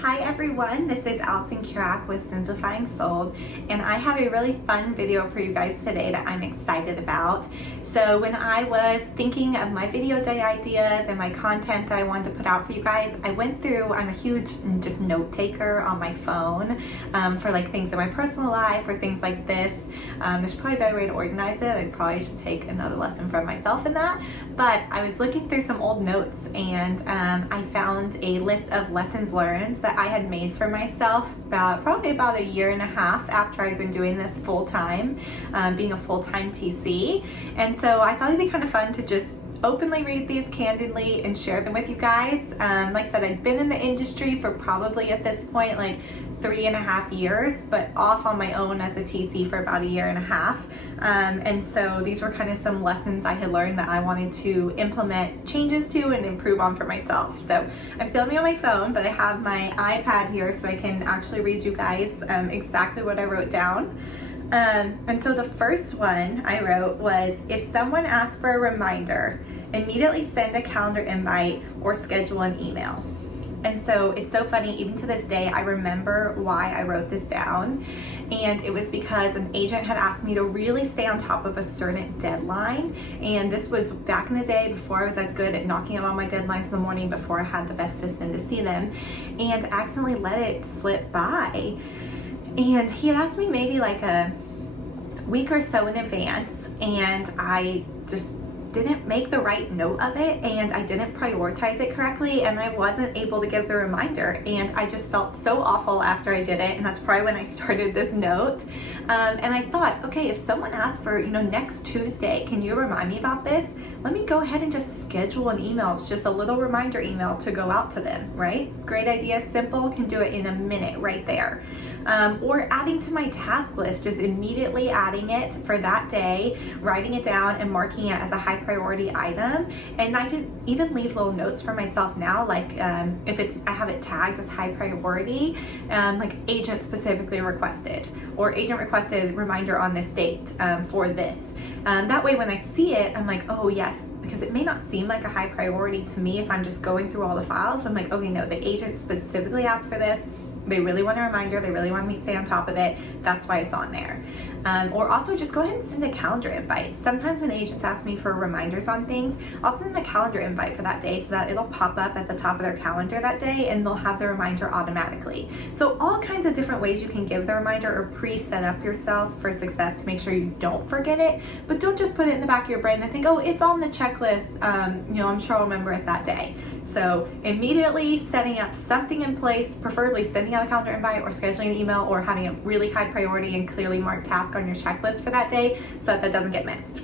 Hi everyone, this is Allison Kurak with Simplifying Sold, and I have a really fun video for you guys today that I'm excited about. So when I was thinking of my video day ideas and my content that I wanted to put out for you guys, I went through, I'm a huge just note taker on my phone for like things in my personal life or things like this. There's probably a better way to organize it. I probably should take another lesson from myself in that, but I was looking through some old notes and I found a list of lessons learned that I had made for myself probably about a year and a half after I'd been doing this full time, being a full-time TC. And so I thought it'd be kind of fun to just openly read these candidly and share them with you guys. Like I said, I'd been in the industry for probably at this point like 3.5 years, but off on my own as a TC for about a year and a half. And so these were kind of some lessons I had learned that I wanted to implement changes to and improve on for myself. So I'm filming on my phone, but I have my iPad here so I can actually read you guys exactly what I wrote down. And so the first one I wrote was, if someone asks for a reminder, immediately send a calendar invite or schedule an email. And so it's so funny, even to this day, I remember why I wrote this down. And it was because an agent had asked me to really stay on top of a certain deadline. And this was back in the day before I was as good at knocking out all my deadlines in the morning, before I had the best system to see them, and accidentally let it slip by. And he had asked me maybe like a week or so in advance, and I just didn't make the right note of it, and I didn't prioritize it correctly, and I wasn't able to give the reminder, and I just felt so awful after I did it. And that's probably when I started this note. And I thought, okay, if someone asks for, next Tuesday, can you remind me about this? Let me go ahead and just schedule an email. It's just a little reminder email to go out to them, right? Great idea, simple, can do it in a minute right there. Or adding to my task list, just immediately adding it for that day, writing it down and marking it as a high priority item. And I can even leave little notes for myself now, like if I have it tagged as high priority, like agent specifically requested, or agent requested reminder on this date for this. That way when I see it, I'm like, oh yes, because it may not seem like a high priority to me if I'm just going through all the files. I'm like, okay, no, the agent specifically asked for this. They really want a reminder. They really want me to stay on top of it. That's why it's on there. Or also just go ahead and send a calendar invite. Sometimes when agents ask me for reminders on things, I'll send them a calendar invite for that day so that it'll pop up at the top of their calendar that day and they'll have the reminder automatically. So all kinds of different ways you can give the reminder or pre-set up yourself for success to make sure you don't forget it. But don't just put it in the back of your brain and think, oh, it's on the checklist. I'm sure I'll remember it that day. So immediately setting up something in place, preferably sending out a calendar invite or scheduling an email or having a really high priority and clearly marked task on your checklist for that day so that doesn't get missed.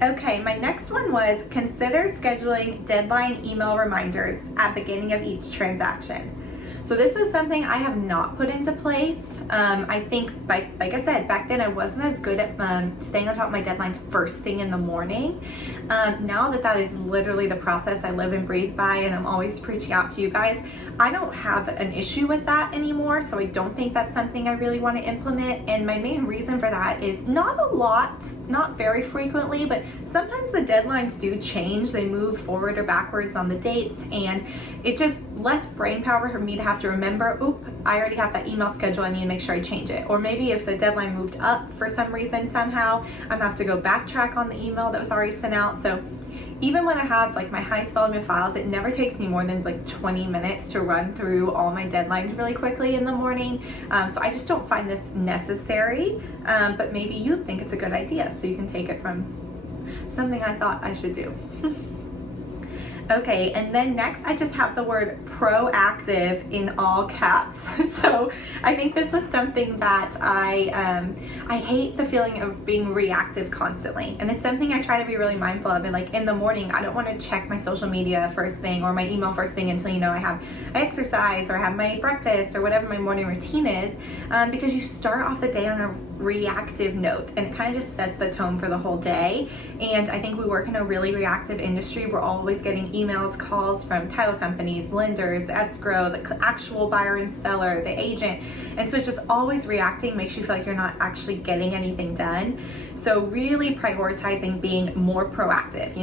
Okay, my next one was, consider scheduling deadline email reminders at the beginning of each transaction. So this is something I have not put into place. I think, like I said, back then I wasn't as good at staying on top of my deadlines first thing in the morning. Now that is literally the process I live and breathe by, and I'm always preaching out to you guys, I don't have an issue with that anymore, so I don't think that's something I really want to implement. And my main reason for that is not a lot, not very frequently, but sometimes the deadlines do change. They move forward or backwards on the dates, and it just less brain power for me to have to remember, oop, I already have that email schedule, I need to make sure I change it. Or maybe if the deadline moved up for some reason somehow, I'm gonna have to go backtrack on the email that was already sent out. So even when I have like my highest volume of files, it never takes me more than like 20 minutes to run through all my deadlines really quickly in the morning. So I just don't find this necessary, but maybe you think it's a good idea, so you can take it from something I thought I should do. Okay, and then next I just have the word proactive in all caps. So I think this is something that I hate the feeling of being reactive constantly. And it's something I try to be really mindful of. And like in the morning, I don't want to check my social media first thing or my email first thing until I have exercise or have my breakfast or whatever my morning routine is, because you start off the day on a reactive note and it kind of just sets the tone for the whole day. And I think we work in a really reactive industry. We're always getting emails, calls from title companies, lenders, escrow, the actual buyer and seller, the agent. And so it's just always reacting makes you feel like you're not actually getting anything done. So really prioritizing being more proactive,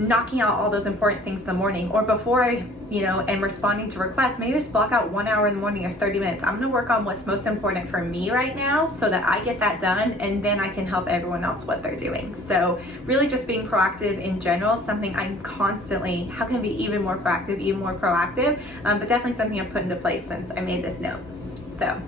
knocking out all those important things in the morning, or before I, am responding to requests, maybe just block out 1 hour in the morning or 30 minutes. I'm gonna work on what's most important for me right now so that I get that done, and then I can help everyone else what they're doing. So really just being proactive in general, something I'm constantly, how can I be even more proactive, even more proactive, but definitely something I've put into place since I made this note. So,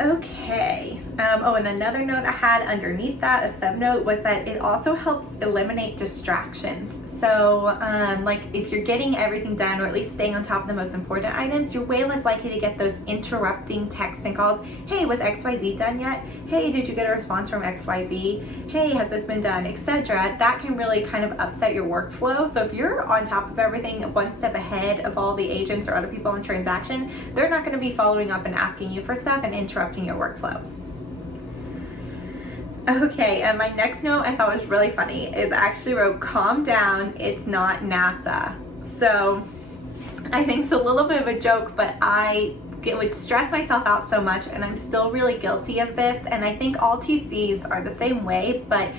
okay. And another note I had underneath that, a sub note, was that it also helps eliminate distractions. So like if you're getting everything done, or at least staying on top of the most important items, you're way less likely to get those interrupting texts and calls. Hey, was XYZ done yet? Hey, did you get a response from XYZ? Hey, has this been done? Etc. That can really kind of upset your workflow. So if you're on top of everything, one step ahead of all the agents or other people in transaction, they're not going to be following up and asking you for stuff and interrupting your workflow. Okay, and my next note I thought was really funny is I actually wrote, calm down, it's not NASA. So I think it's a little bit of a joke, but I would stress myself out so much, and I'm still really guilty of this, and I think all TCs are the same way, but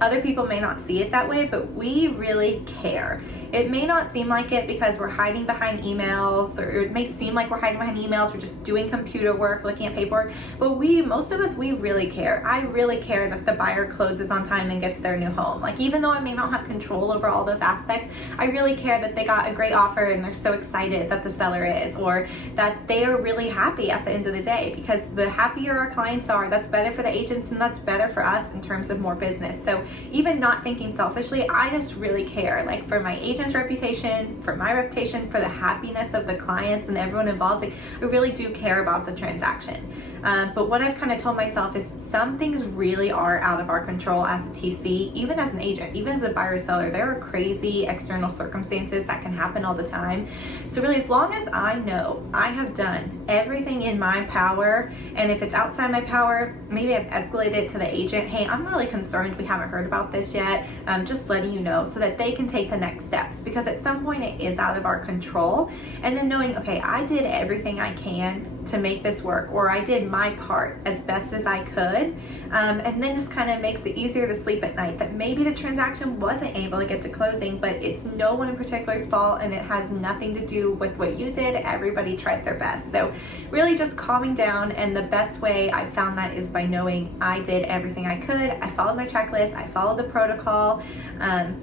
other people may not see it that way, but we really care. It may not seem like it because we're hiding behind emails, or it may seem like we're hiding behind emails, we're just doing computer work, looking at paperwork, but most of us, we really care. I really care that the buyer closes on time and gets their new home. Like, even though I may not have control over all those aspects, I really care that they got a great offer and they're so excited that the seller is, or that they are really happy at the end of the day, because the happier our clients are, that's better for the agents and that's better for us in terms of more business. So even not thinking selfishly, I just really care, like for my agent's reputation, for my reputation, for the happiness of the clients and everyone involved. Like, I really do care about the transaction. But what I've kind of told myself is some things really are out of our control as a TC, even as an agent, even as a buyer or seller. There are crazy external circumstances that can happen all the time. So really, as long as I know I have done everything in my power, and if it's outside my power, maybe I've escalated it to the agent, hey, I'm really concerned, we haven't heard about this yet, just letting you know so that they can take the next steps, because at some point it is out of our control. And then knowing, okay, I did everything I can to make this work, or I did my part as best as I could, and then just kind of makes it easier to sleep at night that maybe the transaction wasn't able to get to closing, but it's no one in particular's fault and it has nothing to do with what you did. Everybody tried their best. So really just calming down, and the best way I found that is by knowing I did everything I could. I followed my checklist, I followed the protocol, and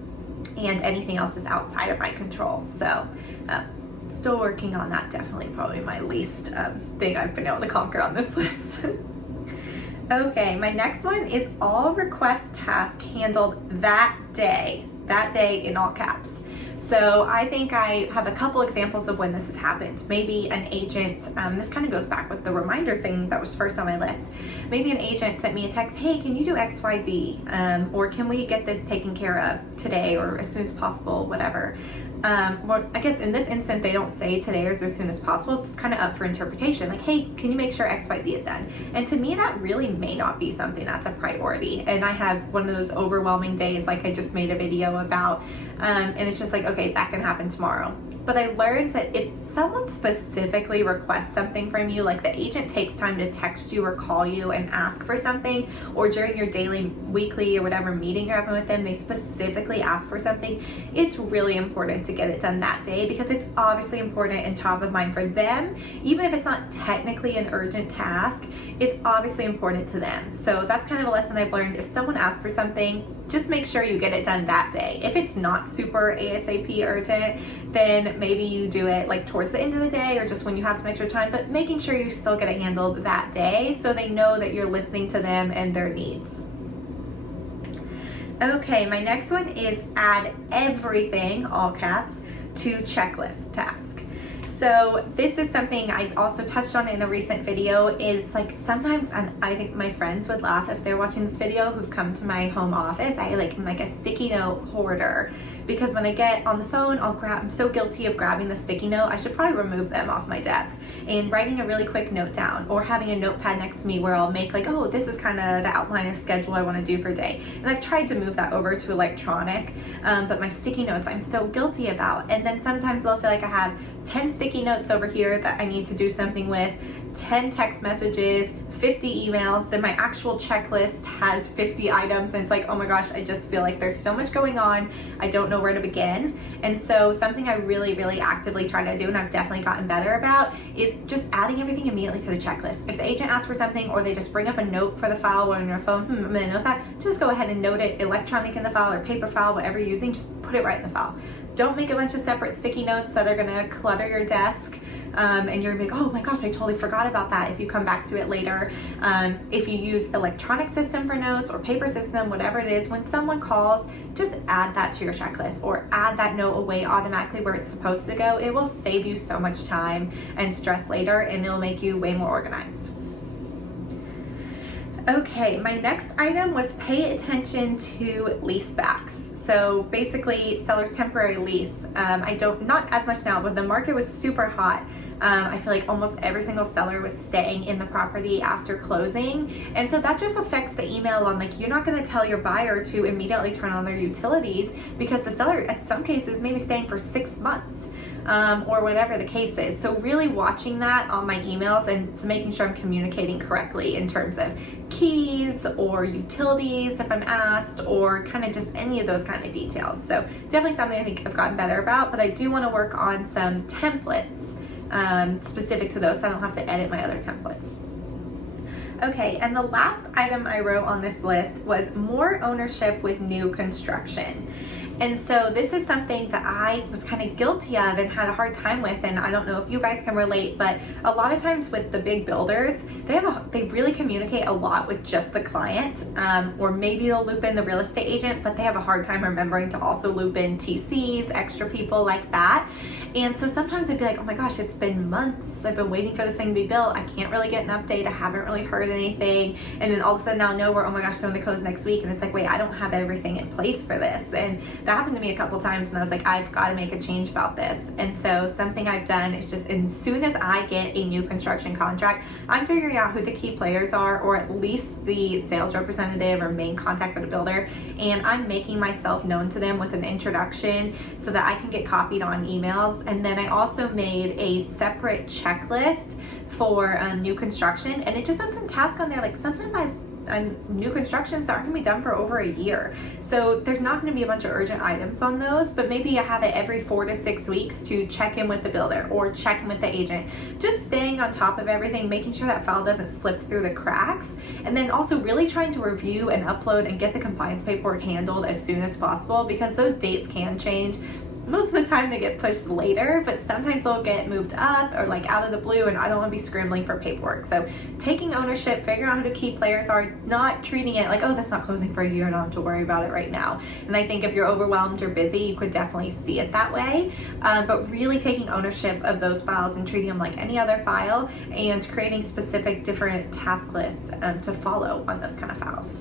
anything else is outside of my control. So still working on that. Definitely probably my least thing I've been able to conquer on this list. Okay, my next one is all request tasks handled that day in all caps. So I think I have a couple examples of when this has happened. Maybe an agent, this kind of goes back with the reminder thing that was first on my list. Maybe an agent sent me a text, hey, can you do XYZ? Or can we get this taken care of today or as soon as possible, whatever. Well, I guess in this instance, they don't say today or as soon as possible. It's kind of up for interpretation. Like, hey, can you make sure XYZ is done? And to me, that really may not be something that's a priority. And I have one of those overwhelming days, like I just made a video about, and it's just like, okay, that can happen tomorrow. But I learned that if someone specifically requests something from you, like the agent takes time to text you or call you and ask for something, or during your daily, weekly, or whatever meeting you're having with them, they specifically ask for something, it's really important to get it done that day, because it's obviously important and top of mind for them. Even if it's not technically an urgent task, it's obviously important to them. So that's kind of a lesson I've learned. If someone asks for something, just make sure you get it done that day. If it's not super ASAP urgent, then maybe you do it like towards the end of the day or just when you have some extra time, but making sure you still get it handled that day so they know that you're listening to them and their needs. Okay, my next one is add everything, all caps, to checklist task. So this is something I also touched on in a recent video, is like sometimes I think my friends would laugh if they're watching this video who've come to my home office. I'm like a sticky note hoarder, because when I get on the phone, I'm so guilty of grabbing the sticky note. I should probably remove them off my desk and writing a really quick note down, or having a notepad next to me where I'll make like, oh, this is kind of the outline of schedule I want to do for a day. And I've tried to move that over to electronic, but my sticky notes I'm so guilty about. And then sometimes they'll feel like I have 10 sticky notes over here that I need to do something with, 10 text messages, 50 emails, then my actual checklist has 50 items, and it's like, oh my gosh, I just feel like there's so much going on, I don't know where to begin. And so something I really actively try to do, and I've definitely gotten better about, is just adding everything immediately to the checklist. If the agent asks for something, or they just bring up a note for the file on your phone, I'm gonna note that, just go ahead and note it, electronic in the file or paper file, whatever you're using, just put it right in the file. Don't make a bunch of separate sticky notes that are gonna clutter your desk. And you're gonna be like, oh my gosh, I totally forgot about that if you come back to it later. If you use electronic system for notes or paper system, whatever it is, when someone calls, just add that to your checklist or add that note away automatically where it's supposed to go. It will save you so much time and stress later, and it'll make you way more organized. Okay, my next item was pay attention to lease backs. So basically, seller's temporary lease. Not as much now, but the market was super hot. I feel like almost every single seller was staying in the property after closing. And so that just affects the email on, like, you're not gonna tell your buyer to immediately turn on their utilities because the seller, in some cases, may be staying for 6 months. Or whatever the case is. So really watching that on my emails and to making sure I'm communicating correctly in terms of keys or utilities if I'm asked, or kind of just any of those kind of details. So definitely something I think I've gotten better about, but I do want to work on some templates specific to those so I don't have to edit my other templates. Okay, and the last item I wrote on this list was more ownership with new construction. And so this is something that I was kind of guilty of and had a hard time with, and I don't know if you guys can relate, but a lot of times with the big builders, they really communicate a lot with just the client, or maybe they'll loop in the real estate agent, but they have a hard time remembering to also loop in TCs, extra people like that. And so sometimes I'd be like, oh my gosh, it's been months, I've been waiting for this thing to be built, I can't really get an update, I haven't really heard anything, and then all of a sudden I'll know where, oh my gosh, someone to close next week, and it's like, wait, I don't have everything in place for this. And that happened to me a couple times, and I was like, I've got to make a change about this. And so something I've done is just, as soon as I get a new construction contract, I'm figuring out who the key players are, or at least the sales representative or main contact for the builder, and I'm making myself known to them with an introduction so that I can get copied on emails. And then I also made a separate checklist for new construction, and it just has some tasks on there. Like sometimes new constructions that aren't going to be done for over a year. So there's not going to be a bunch of urgent items on those, but maybe I have it every 4 to 6 weeks to check in with the builder or check in with the agent. Just staying on top of everything, making sure that file doesn't slip through the cracks, and then also really trying to review and upload and get the compliance paperwork handled as soon as possible, because those dates can change. Most of the time they get pushed later, but sometimes they'll get moved up or like out of the blue, and I don't want to be scrambling for paperwork. So taking ownership, figuring out who the key players are, not treating it like, oh, that's not closing for a year, I don't have to worry about it right now. And I think if you're overwhelmed or busy, you could definitely see it that way. But really taking ownership of those files and treating them like any other file, and creating specific different task lists to follow on those kind of files.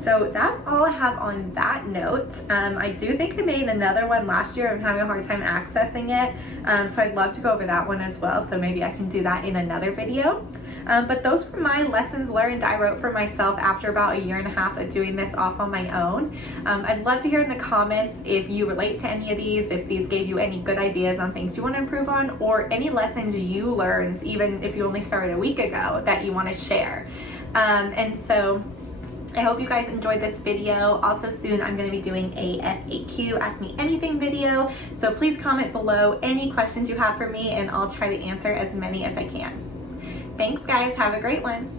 So that's all I have on that note. I do think I made another one last year. I'm having a hard time accessing it. So I'd love to go over that one as well. So maybe I can do that in another video. But those were my lessons learned I wrote for myself after about a 1.5 years of doing this off on my own. I'd love to hear in the comments if you relate to any of these, if these gave you any good ideas on things you want to improve on, or any lessons you learned, even if you only started a week ago, that you want to share. And so I hope you guys enjoyed this video. Also soon I'm going to be doing a FAQ Ask Me Anything video, so please comment below any questions you have for me and I'll try to answer as many as I can. Thanks guys, have a great one.